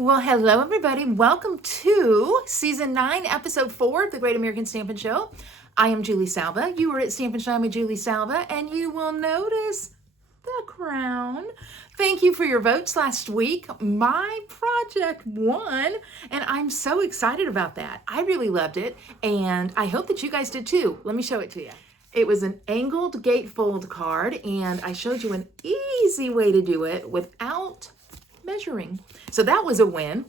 Well, hello, everybody. Welcome to Season 9, Episode 4 of the Great American Stampin' Show. I am Julie Salva. You are at Stampin' Shine with Julie Salva, and you will notice the crown. Thank you for your votes last week. My project won, and I'm so excited about that. I really loved it, and I hope that you guys did too. Let me show it to you. It was an angled gatefold card, and I showed you an easy way to do it without measuring. So that was a win,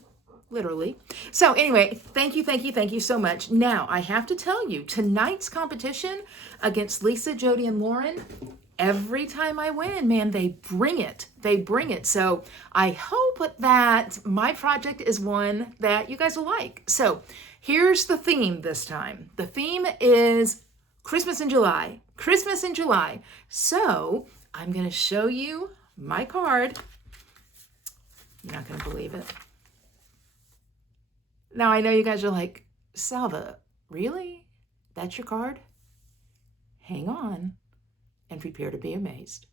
literally. So anyway, thank you so much. Now, I have to tell you, tonight's competition against Lisa, Jody, and Lauren, every time I win, man, they bring it. They bring it. So I hope that my project is one that you guys will like. So here's the theme this time. The theme is Christmas in July. Christmas in July. So I'm going to show you my card. You're not going to believe it. Now, I know you guys are like, Salva, really? That's your card? Hang on and prepare to be amazed.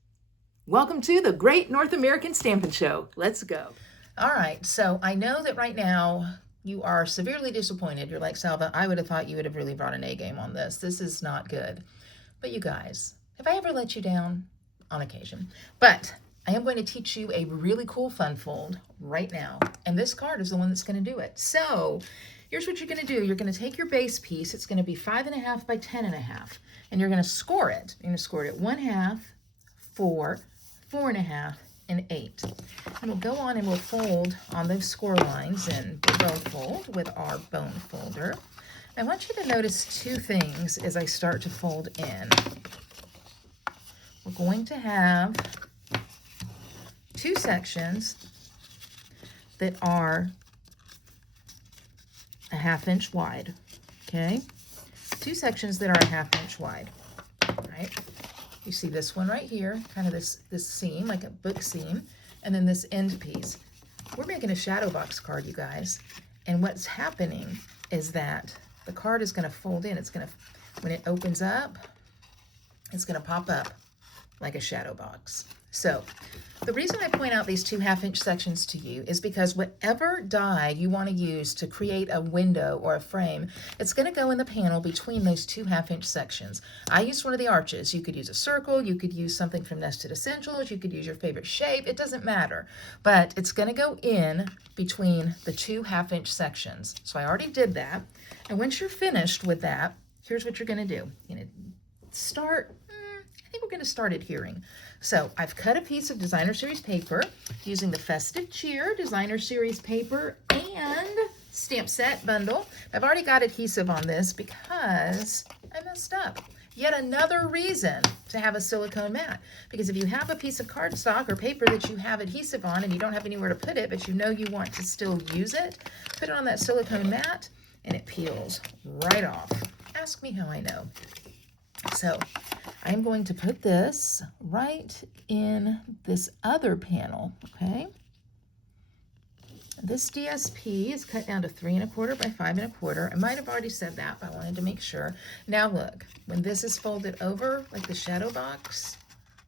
Welcome to the Great North American Stampin' Show. Let's go. All right, so I know that right now you are severely disappointed. You're like, Salva, I would have thought you would have really brought an A game on this. This is not good. But you guys, have I ever let you down? On occasion. But I am going to teach you a really cool fun fold right now. And this card is the one that's going to do it. So here's what you're going to do. You're going to take your base piece. It's going to be 5.5 by 10.5. And you're going to score it. You're going to score it at 1/2, 4, 4.5, and 8. And we'll go on and we'll fold on those score lines in the bone fold with our bone folder. I want you to notice two things as I start to fold in. We're going to have two sections that are a 1/2 inch wide, okay? Two sections that are a 1/2 inch wide, right? You see this one right here, kind of this seam, like a book seam, and then this end piece. We're making a shadow box card, you guys, and what's happening is that the card is going to fold in. It's going to, when it opens up, it's going to pop up like a shadow box. So the reason I point out these two 1/2 inch sections to you is because whatever die you want to use to create a window or a frame, it's going to go in the panel between those two 1/2 inch sections. I used one of the arches. You could use a circle, you could use something from Nested Essentials, you could use your favorite shape, it doesn't matter. But it's going to go in between the two 1/2 inch sections. So I already did that. And once you're finished with that, here's what you're going to do. You're going to start, I think we're going to start adhering. So I've cut a piece of Designer Series paper using the Festive Cheer Designer Series paper and stamp set bundle. I've already got adhesive on this because I messed up. Yet another reason to have a silicone mat. Because if you have a piece of cardstock or paper that you have adhesive on and you don't have anywhere to put it, but you know you want to still use it, put it on that silicone mat and it peels right off. Ask me how I know. So I'm going to put this right in this other panel, okay? This DSP is cut down to 3 1/4 by 5 1/4. I might have already said that, but I wanted to make sure. Now look, when this is folded over, like the shadow box,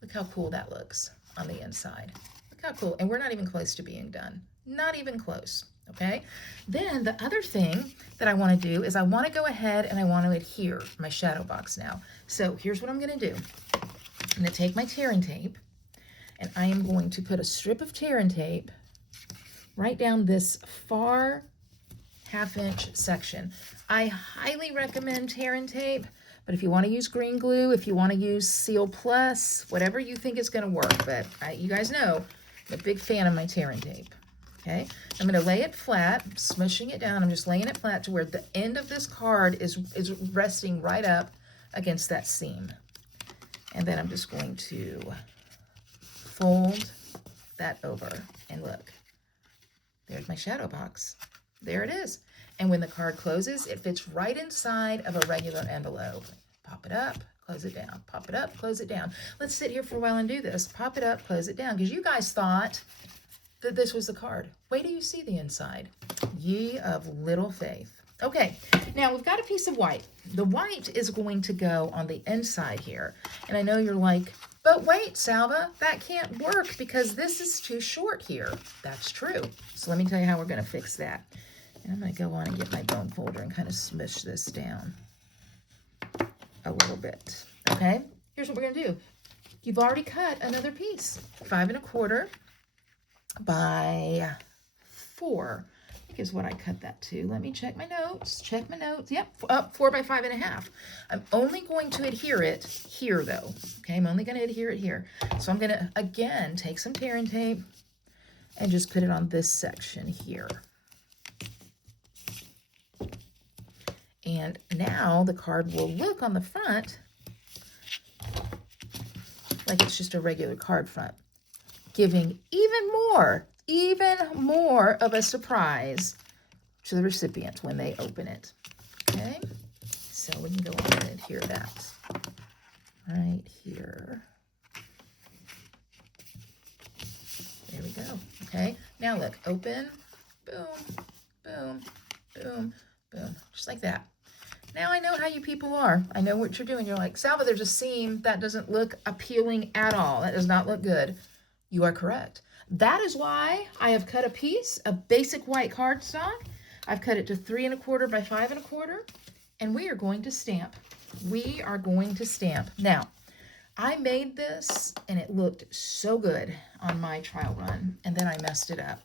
look how cool that looks on the inside. Look how cool, and we're not even close to being done. Not even close. Okay, then the other thing that I want to do is I want to go ahead and I want to adhere my shadow box now. So here's what I'm going to do. I'm going to take my tearing tape and I am going to put a strip of tearing tape right down this far 1/2 inch section. I highly recommend tearing tape, but if you want to use green glue, if you want to use Seal Plus, whatever you think is going to work, but you guys know I'm a big fan of my tearing tape. Okay, I'm going to lay it flat, smushing it down. I'm just laying it flat to where the end of this card is resting right up against that seam. And then I'm just going to fold that over. And look, there's my shadow box. There it is. And when the card closes, it fits right inside of a regular envelope. Pop it up, close it down. Pop it up, close it down. Let's sit here for a while and do this. Pop it up, close it down. Because you guys thought that this was the card. Wait till you see the inside. Ye of little faith. Okay, now we've got a piece of white. The white is going to go on the inside here. And I know you're like, But wait, Salva, that can't work because this is too short here. That's true. So let me tell you how we're going to fix that. And I'm going to go on and get my bone folder and kind of smush this down a little bit. Okay, here's what we're going to do. You've already cut another piece, 5 1/4 by 4. I think is what I cut that to. Let me check my notes. Check my notes. Yep, 4 by 5 1/2. I'm only going to adhere it here, though. Okay, I'm only going to adhere it here. So I'm going to, again, take some tearing tape and just put it on this section here. And now the card will look on the front like it's just a regular card front, giving even more of a surprise to the recipient when they open it. Okay, so we can go on and adhere that right here. There we go. Okay, now look, open, boom, boom, boom, boom, just like that. Now I know how you people are. I know what you're doing. You're like, Salva, there's a seam. That doesn't look appealing at all. That does not look good. You are correct. That is why I have cut a piece of basic white cardstock. I've cut it to 3 1/4 by 5 1/4, and we are going to stamp. We are going to stamp. Now, I made this, and it looked so good on my trial run, and then I messed it up.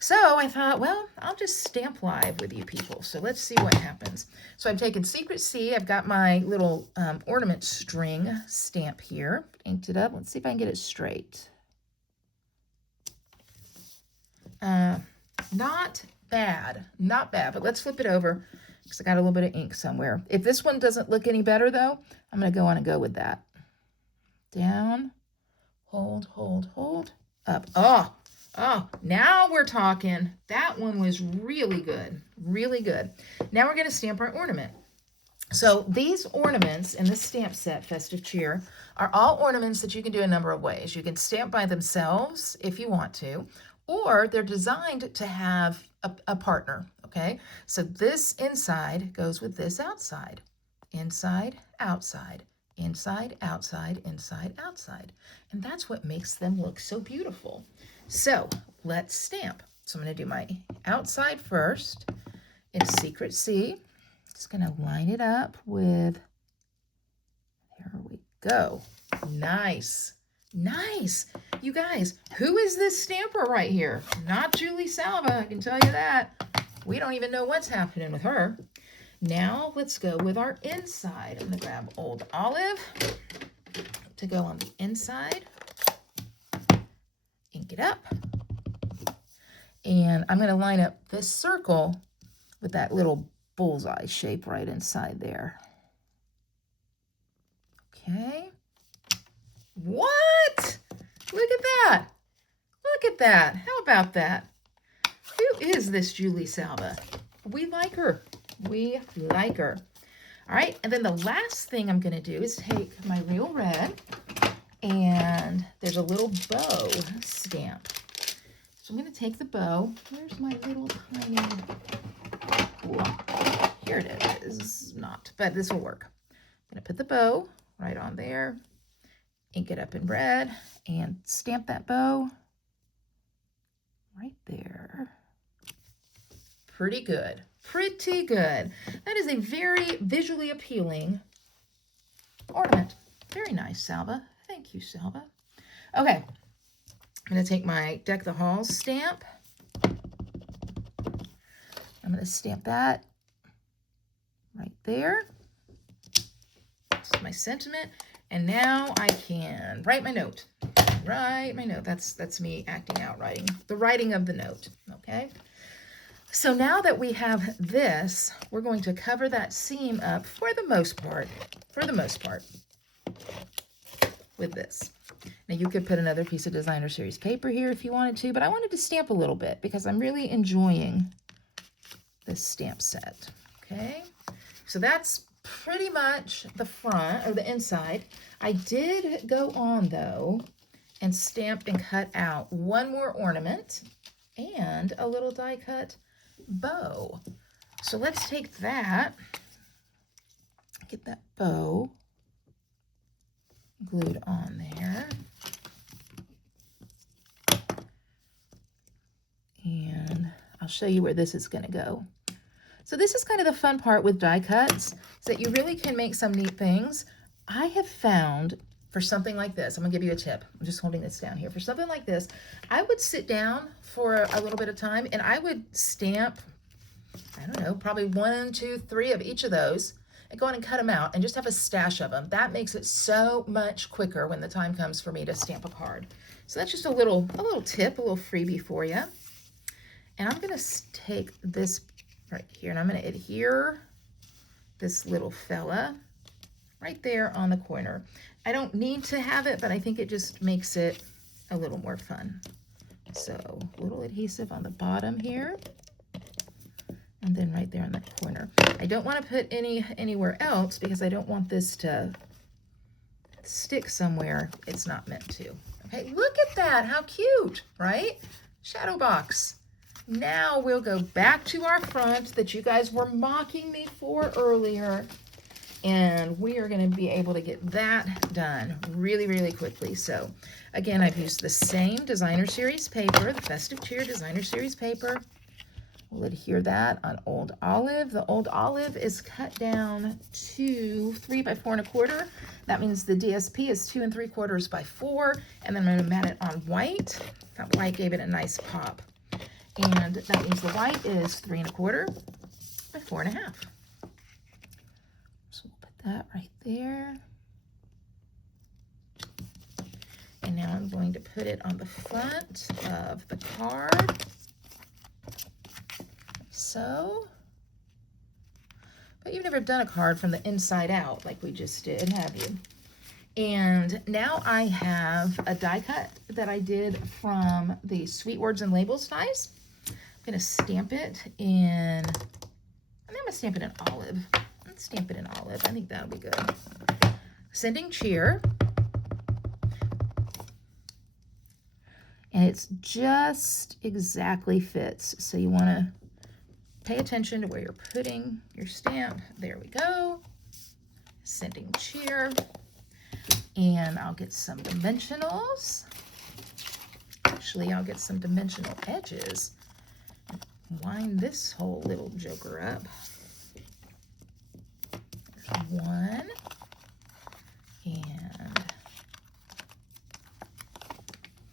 So I thought, well, I'll just stamp live with you people. So let's see what happens. So I've taken Secret C. I've got my little ornament string stamp here. Inked it up. Let's see if I can get it straight. Not bad. Not bad. But let's flip it over because I got a little bit of ink somewhere. If this one doesn't look any better, though, I'm going to go on and go with that. Down. Hold, hold, hold. Up. Oh, now we're talking. That one was really good, really good. Now we're going to stamp our ornament. So these ornaments in this stamp set, Festive Cheer, are all ornaments that you can do a number of ways. You can stamp by themselves if you want to, or they're designed to have a partner, okay? So this inside goes with this outside. Inside, outside, inside, outside, inside, outside. And that's what makes them look so beautiful. So let's stamp. So I'm going to do my outside first in Secret C. Just going to line it up with, there we go. Nice. Nice. You guys, who is this stamper right here? Not Julie Salva, I can tell you that. We don't even know what's happening with her. Now let's go with our inside. I'm going to grab Old Olive to go on the inside. Ink it up. And I'm going to line up this circle with that little bullseye shape right inside there. Okay. What? Look at that. Look at that. How about that? Who is this Julie Salva? We like her. We like her. All right. And then the last thing I'm going to do is take my real red, and there's a little bow stamp. So I'm going to take the bow. Where's my little tiny block? Here it is. Not, but this will work. I'm going to put the bow right on there, ink it up in red, and stamp that bow right there. Pretty good. Pretty good. That is a very visually appealing ornament. Very nice, Salva. Thank you, Salva. Okay. I'm going to take my Deck the Halls stamp. I'm going to stamp that right there. That's my sentiment. And now I can write my note. Write my note. That's me acting out, writing. The writing of the note. Okay. So now that we have this, we're going to cover that seam up for the most part, with this. Now you could put another piece of Designer Series paper here if you wanted to, but I wanted to stamp a little bit because I'm really enjoying this stamp set. Okay, so that's pretty much the front or the inside. I did go on though and stamp and cut out one more ornament and a little die cut bow. So let's take that, get that bow glued on there. And I'll show you where this is going to go. So this is kind of the fun part with die cuts, is that you really can make some neat things. I have found for something like this, I'm gonna give you a tip. I'm just holding this down here. For something like this, I would sit down for a little bit of time and I would stamp, I don't know, probably 1, 2, 3 of each of those and go in and cut them out and just have a stash of them. That makes it so much quicker when the time comes for me to stamp a card. So that's just a little tip, a little freebie for you. And I'm gonna take this right here and I'm gonna adhere this little fella right there on the corner. I don't need to have it, but I think it just makes it a little more fun. So a little adhesive on the bottom here, and then right there on that corner. I don't want to put anywhere else because I don't want this to stick somewhere it's not meant to. Okay, look at that, how cute, right? Shadow box. Now we'll go back to our front that you guys were mocking me for earlier. And we are going to be able to get that done really, really quickly. So again, I've used the same designer series paper, the Festive Cheer designer series paper. We'll adhere that on Old Olive. The Old Olive is cut down to 3 by 4 1/4. That means the DSP is 2 3/4 by 4. And then I'm going to mat it on white. That white gave it a nice pop. And that means the white is 3 1/4 by 4 1/2. So we'll put that right there. And now I'm going to put it on the front of the card. So, but you've never done a card from the inside out like we just did, have you? And now I have a die cut that I did from the Sweet Words and Labels dies. I'm going to stamp it in, I think I'm going to stamp it in olive. Let's stamp it in olive. I think that'll be good. Sending Cheer. And it's just exactly fits. So you want to pay attention to where you're putting your stamp. There we go. Sending Cheer. And I'll get some dimensionals. Actually, I'll get some dimensional edges. Wind this whole little joker up. There's 1. And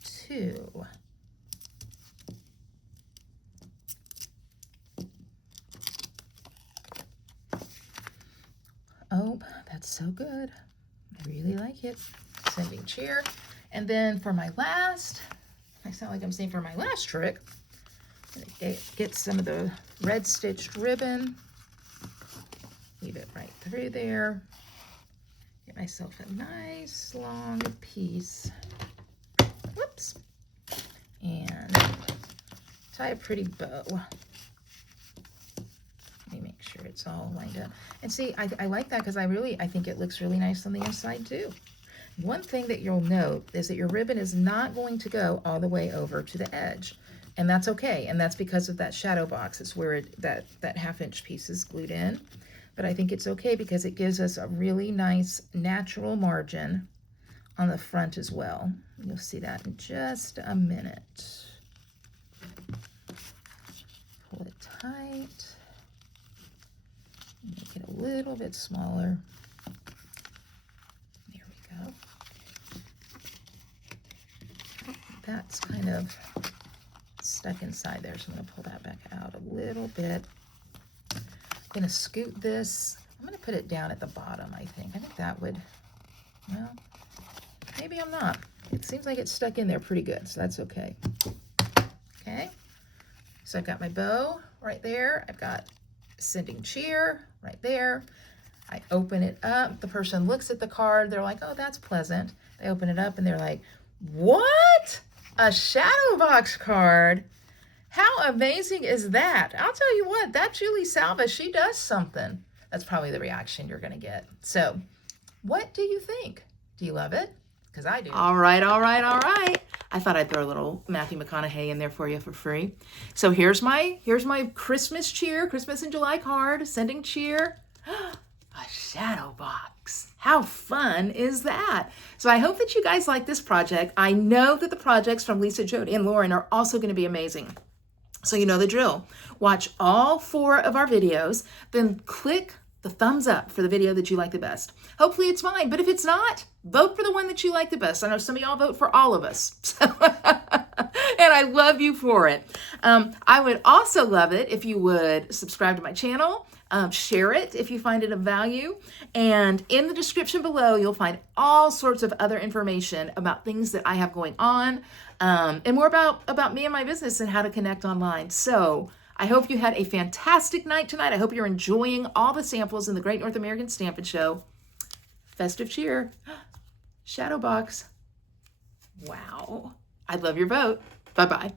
2. Oh, that's so good. I really like it. Sending Cheer. And then for my last, I sound like I'm saying for my last trick, I'm gonna get some of the red stitched ribbon, leave it right through there, get myself a nice long piece, whoops, and tie a pretty bow. Let me make sure it's all lined up. And see, I like that because I think it looks really nice on the inside too. One thing that you'll note is that your ribbon is not going to go all the way over to the edge. And that's okay. And that's because of that shadow box. It's where that 1/2 inch piece is glued in. But I think it's okay because it gives us a really nice natural margin on the front as well. You'll see that in just a minute. Pull it tight. Make it a little bit smaller. There we go. That's kind of stuck inside there, so I'm going to pull that back out a little bit. I'm going to scoot this. I'm going to put it down at the bottom, I think. I think that would, well, maybe I'm not. It seems like it's stuck in there pretty good, so that's okay. Okay, so I've got my bow right there. I've got Sending Cheer right there. I open it up. The person looks at the card. They're like, oh, that's pleasant. They open it up and they're like, what? A shadow box card? How amazing is that? I'll tell you what, that Julie Salva, she does something. That's probably the reaction you're going to get. So what do you think? Do you love it? Because I do. All right, all right, all right. I thought I'd throw a little Matthew McConaughey in there for you for free. So here's my Christmas cheer, Christmas in July card, Sending Cheer. a shadow box. How fun is that? So I hope that you guys like this project. I know that the projects from Lisa, Jody, and Lauren are also going to be amazing. So you know the drill. Watch all 4 of our videos, then click the thumbs up for the video that you like the best. Hopefully it's mine, but if it's not, vote for the one that you like the best. I know some of y'all vote for all of us. And I love you for it. I would also love it if you would subscribe to my channel, share it if you find it of value, and in the description below, you'll find all sorts of other information about things that I have going on, and more about me and my business and how to connect online. So I hope you had a fantastic night tonight. I hope you're enjoying all the samples in the Great North American Stampin' Show. Festive cheer. Shadow box. Wow. I'd love your vote. Bye-bye.